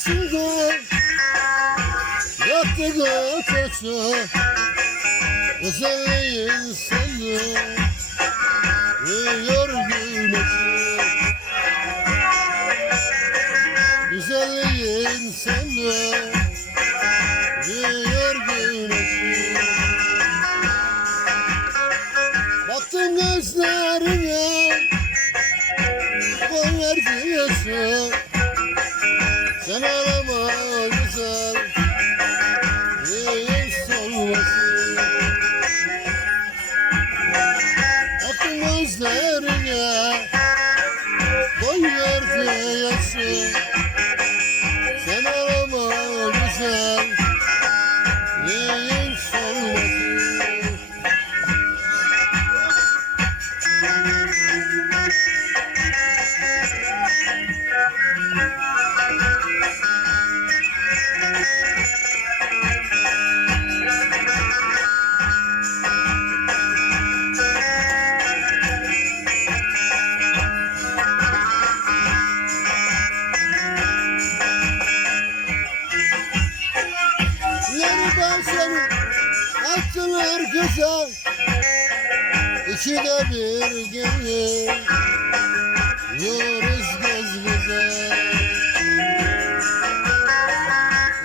başında Yattı göçeşe Özelliğin seni Yiyor güneşi Güzelliğin seni Yiyor güneşi Baktım gözlerine. Koy verdi yaşı Sen arama güzel. Yiyin solması güzel. İkide bir gelir Yiyoruz göz göze.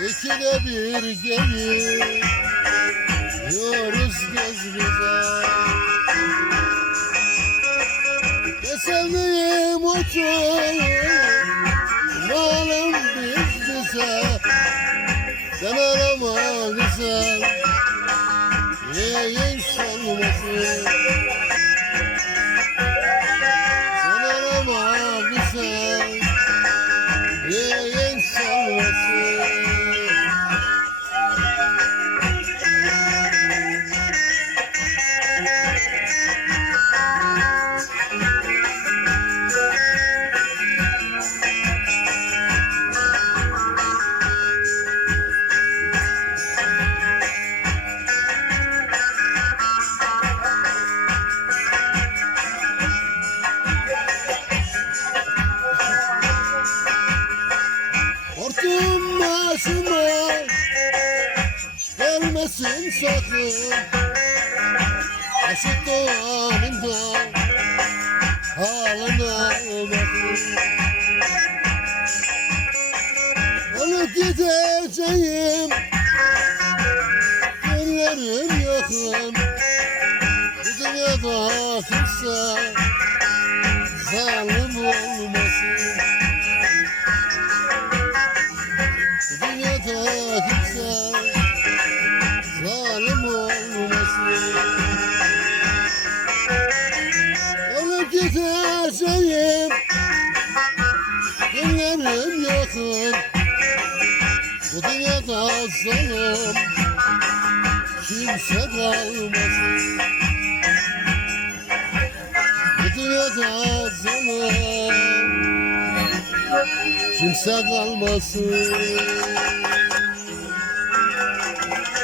İkide bir gelir Yiyoruz göz göze solmasın Gelmesin sakın Aşık doğanında Haline bakın Olup gideceğim. Günlerim yakın. Bu dünyada kimse Zalim olmasın Olup gideceğim Günlerim yakın Bu dünyada Kimse kalmasın Bu dünyada Kimse kalmasın